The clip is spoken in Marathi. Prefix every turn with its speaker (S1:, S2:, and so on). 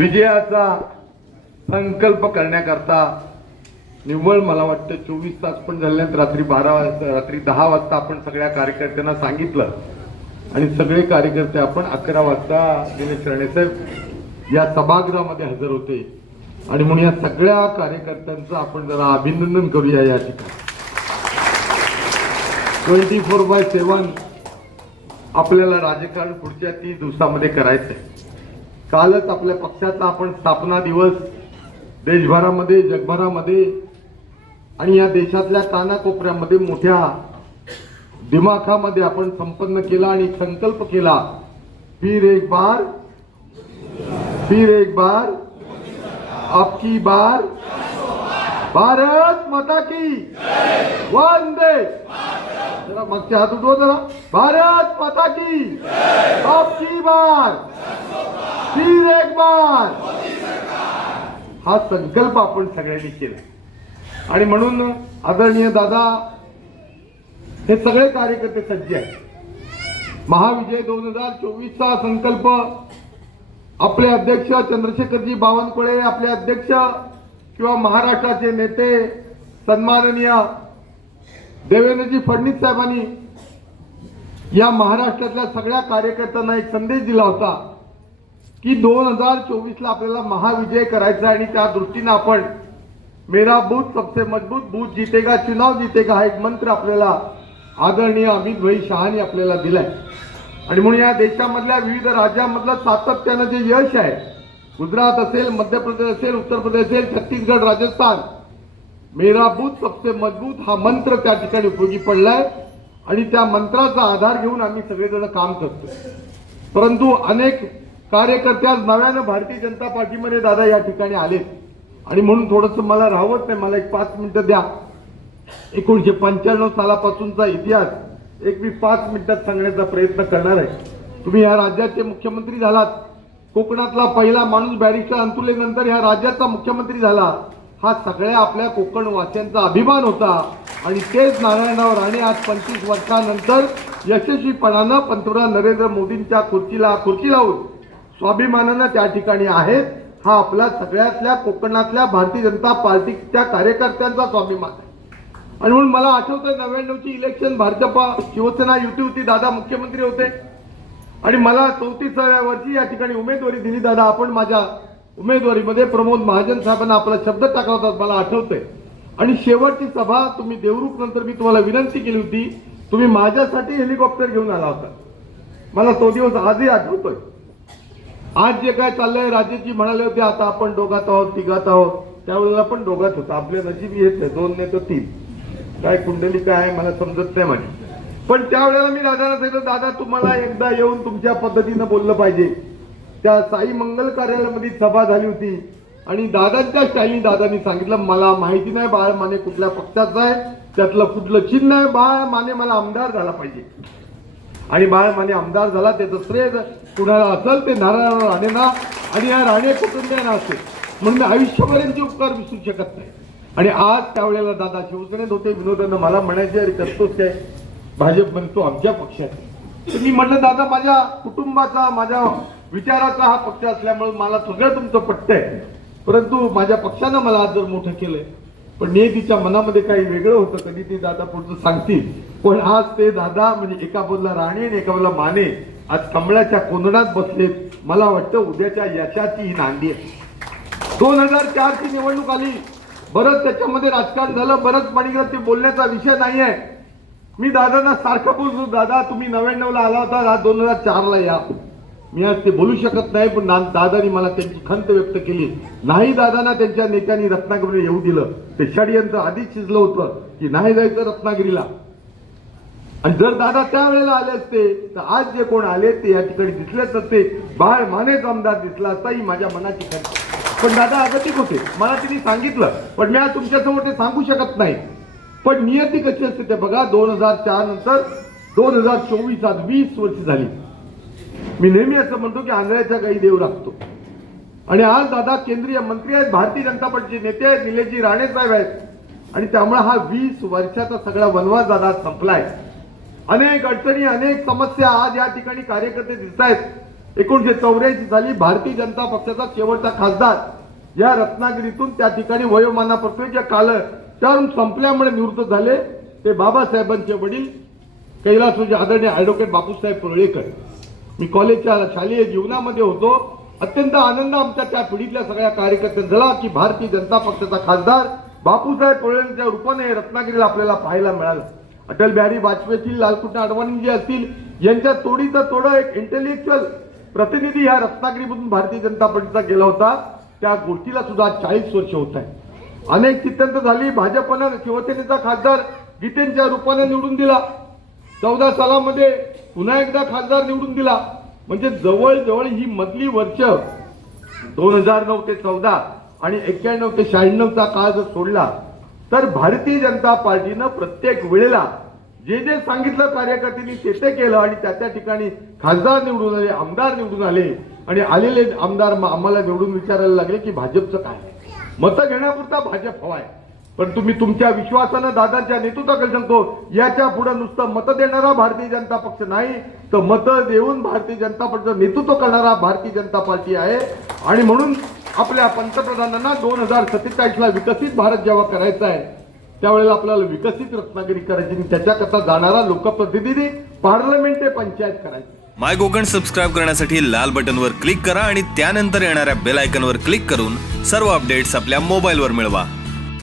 S1: विजयाचा संकल्प करण्याकरता निव्वळ मला वाटतं चोवीस तास पण झाल्यानंतर रात्री बारा वाजता रात्री दहा वाजता आपण सगळ्या कार्यकर्त्यांना सांगितलं. आणि सगळे कार्यकर्ते आपण अकरा वाजता दिनेश राणेसाहेब या सभागृहामध्ये हजर होते. आणि म्हणून या सगळ्या कार्यकर्त्यांचं आपण जरा अभिनंदन करूया या ठिकाणी. ट्वेंटी फोर बाय सेवन आपल्याला राजकारण पुढच्या तीस दिवसामध्ये करायचं आहे कालच आपल्या पक्षाचा आपण स्थापना दिवस देशभरामध्ये जगभरामध्ये आणि या देशातल्या कानाकोपऱ्यामध्ये मोठ्या दिमाखामध्ये आपण संपन्न केला आणि संकल्प केला. फिर एक बार फिर एक बार आपकी बार भारत माता की वंदे। जरा मागच्या हात उठवा जरा. भारत माता की आपकी बार। श्री एक हा संकल्प आपण सगळ्यांनी केला. आणि म्हणून आदरणीय दादा हे सगळे कार्यकर्ते सज्ज आहेत. महाविजय दोन हजार चोवीसचा संकल्प आपले अध्यक्ष चंद्रशेखरजी बावनकुळे आपले अध्यक्ष किंवा महाराष्ट्राचे नेते सन्माननीय देवेंद्रजी फडणवीस साहेबांनी या महाराष्ट्रातल्या सगळ्या कार्यकर्त्यांना एक संदेश दिला होता. की दोन हजार चोवीसला आपल्याला महाविजय करायचा आहे आणि त्या दृष्टीनं आपण मेरा बूथ सबसे मजबूत बूथ जितेगा चुनाव जितेगा हा एक मंत्र आपल्याला आदरणीय अमित भाई शहानी आपल्याला दिलाय. आणि म्हणून या देशामधल्या विविध राज्यांमधलं सातत्यानं जे यश आहे गुजरात असेल मध्य प्रदेश असेल उत्तर प्रदेश असेल छत्तीसगड राजस्थान मेरा बूथ सबसे मजबूत हा मंत्र त्या ठिकाणी उपयोगी पडलाय. आणि त्या मंत्राचा आधार घेऊन आम्ही सगळेजण काम करतो परंतु अनेक कार्यकर्ते आज नव्यानं भारतीय जनता पार्टीमध्ये दादा या ठिकाणी आले. आणि म्हणून थोडंसं मला राहवत नाही. मला एक पाच मिनिटं द्या. एकोणीशे पंच्याण्णव सालापासूनचा इतिहास एक मी पाच मिनिटात सांगण्याचा प्रयत्न करणार आहे. तुम्ही या राज्याचे मुख्यमंत्री झालात. कोकणातला पहिला माणूस बॅरिस्टर अंतुलेनंतर ह्या राज्याचा मुख्यमंत्री झाला. हा सगळ्या आपल्या कोकणवासियांचा अभिमान होता. आणि तेच नारायणराव राणे आज पंचवीस वर्षानंतर यशस्वीपणानं पंतप्रधान नरेंद्र मोदींच्या खुर्चीला खुर्ची लावून स्वाभिमानानं त्या ठिकाणी आहेत. हा आपला सगळ्यातल्या कोकणातल्या भारतीय जनता पार्टीच्या कार्यकर्त्यांचा स्वाभिमान आहे. आणि म्हणून मला आठवतं नव्याण्णवची इलेक्शन भाजपा शिवसेना युती होती दादा मुख्यमंत्री होते. आणि मला चौतीसाव्या वर्षी या ठिकाणी उमेदवारी दिली. दादा आपण माझ्या उमेदवारीमध्ये प्रमोद महाजन साहेबांना आपला शब्द टाकला होता मला आठवतंय. आणि शेवटची सभा तुम्ही देवरूप नंतर मी तुम्हाला विनंती केली होती. तुम्ही माझ्यासाठी हेलिकॉप्टर घेऊन आला होता. मला तो दिवस आजही आठवतोय. आज जे काय चाललंय राज्याची म्हणाले होते आता आपण दोघात आहोत तिघात आहोत. त्यावेळेला पण दोघात होतो. आपले नजीब येत आहे दोन नाही तर तीन. काय कुंडली काय आहे मला समजत नाही माझी पण त्यावेळेला मी दादाला सांगितलं दादा तुम्हाला एकदा येऊन तुमच्या पद्धतीनं बोललं पाहिजे. त्या साई मंगल कार्यालयामध्ये सभा झाली होती. आणि दादांच्या स्टाईलनी दादांनी सांगितलं मला माहिती नाही बाळ माने कुठल्या पक्षाचा आहे. त्यातलं कुठलं चिन्ह आहे बाळ माने मला आमदार झाला पाहिजे. आणि बाळमाने आमदार झाला त्याचं श्रेय जर कुणाला असेल ते नारायण राणेंना आणि या राणे कुटुंबियांना असेल. म्हणून मी आयुष्यभरांचे उपकार विसरू शकत नाही. आणि आज त्यावेळेला दादा शिवसेनेत होते विनोदानं मला म्हणायचे अरे करतोच काय भाजप म्हणतो आमच्या पक्षात तर मी म्हणलं दादा माझ्या कुटुंबाचा माझ्या विचाराचा हा पक्ष असल्यामुळे मला सगळं तुमचं पटतंय. परंतु माझ्या पक्षानं मला आज जर मोठं केलंय पण नियतीच्या मनामध्ये काही वेगळं होतं कधी ते दादा पुढचं सांगतील. पण आज ते दादा म्हणजे एका बाजूला राणे आणि एका बाजूला माने. आज कमळाच्या कोंदणात बसलेत मला वाटतं उद्याच्या यशाची ही नांदी आहे. दोन हजार चारची निवडणूक आली. बरंच त्याच्यामध्ये राजकारण झालं बरंच पाणीग्रह ते बोलण्याचा विषय नाही आहे मी दादांना सारखं बोलतो दादा तुम्ही नव्याण्णवला आला होता आज दोन हजार चारला या. मी आज ते बोलू शकत नाही पण दादानी मला त्यांची खंत व्यक्त केली. नाही दादांना त्यांच्या नेत्यांनी रत्नागिरीला येऊ दिलं. ते षडयंत्र आधीच शिजलं होतं की नाही जायचं रत्नागिरीला. आणि जर दादा त्यावेळेला आले असते तर आज जे कोण आले ते या ठिकाणी दिसलेच नसते बाहेर मानेच आमदार दिसला असता ही माझ्या मनाची खंत. पण दादा अगतिक होते. मला तिने सांगितलं पण मी आज तुमच्यासमोर ते सांगू शकत नाही. पण नियती कशी असते ते बघा दोन हजार चार नंतर दोन हजार चोवीस आज वीस वर्ष झाली. मी नेहमी असं म्हणतो की आंधळ्याच्या गाई देव लागतो. आणि आज दादा केंद्रीय मंत्री आहेत भारतीय जनता पार्टीचे नेते आहेत निलेशजी राणे साहेब आहेत. आणि त्यामुळे हा वीस वर्षाचा सगळा वनवास दादा संपलाय. अनेक अडचणी अनेक समस्या आज या ठिकाणी कार्यकर्ते दिसत आहेत. एकोणीशे चौऱ्याऐंशी साली भारतीय जनता पक्षाचा शेवटचा खासदार या रत्नागिरीतून त्या ठिकाणी वयोमानापासून काल टर्म संपल्यामुळे निवृत्त झाले. ते बाबासाहेबांचे वडील कैलासोजी आदरणीय ॲडव्होकेट बापूसाहेब पुरळेकर. मी कॉलेजच्या शालेय जीवनामध्ये होतो. अत्यंत आनंद आमच्या त्या पिढीतल्या सगळ्या कार्यकर्त्यांना झाला की भारतीय जनता पक्षाचा खासदार बापूसाहेब कोळेंच्या रूपाने रत्नागिरीला आपल्याला पाहायला मिळालं. अटल बिहारी वाजपेयी असतील लालकृष्ण अडवाणी जे असतील यांच्या तोडीचं तोडं एक इंटेलेक्च्युअल प्रतिनिधी ह्या रत्नागिरीमधून भारतीय जनता पक्षाचा गेला होता. त्या गोष्टीला सुद्धा चाळीस वर्ष होत आहे अनेक चित्तंत झाली. भाजपनं शिवसेनेचा खासदार गीतेंच्या रूपाने निवडून दिला. चौदा सालामध्ये पुन्हा एकदा खासदार निवडून दिला. म्हणजे जवळजवळ ही मधली वर्ष दोन हजार नऊ ते चौदा आणि एक्क्याण्णव ते शहाण्णवचा काळ जर सोडला तर भारतीय जनता पार्टीनं प्रत्येक वेळेला जे जे सांगितलं कार्यकर्त्यांनी ते ते केलं आणि त्या त्या ठिकाणी खासदार निवडून आले आमदार निवडून आले आणि आलेले आमदार आम्हाला निवडून विचारायला लागले की भाजपचं काय? मतं घेण्यापुरता भाजप हवाय. पण तुम्ही तुमच्या विश्वासानं दादांच्या नेतृत्वाकडे सांगतो याच्यापुढे नुसतं मतं देणारा भारतीय जनता पक्ष नाही तर मतं देऊन भारतीय जनता पक्षाचं नेतृत्व करणारा भारतीय जनता पार्टी आहे. आणि म्हणून आपल्या पंतप्रधानांना दोन हजार सत्तेचाळीसला विकसित भारत जेव्हा करायचा आहे त्यावेळेला आपल्याला विकसित रत्नागिरी करायची आणि त्याच्याकरता जाणारा लोकप्रतिनिधी पार्लमेंट ते पंचायत करायची.
S2: माय कोकण सबस्क्राईब करण्यासाठी लाल बटनवर क्लिक करा आणि त्यानंतर येणाऱ्या बेल आयकनवर क्लिक करून सर्व अपडेट्स आपल्या मोबाईलवर मिळवा.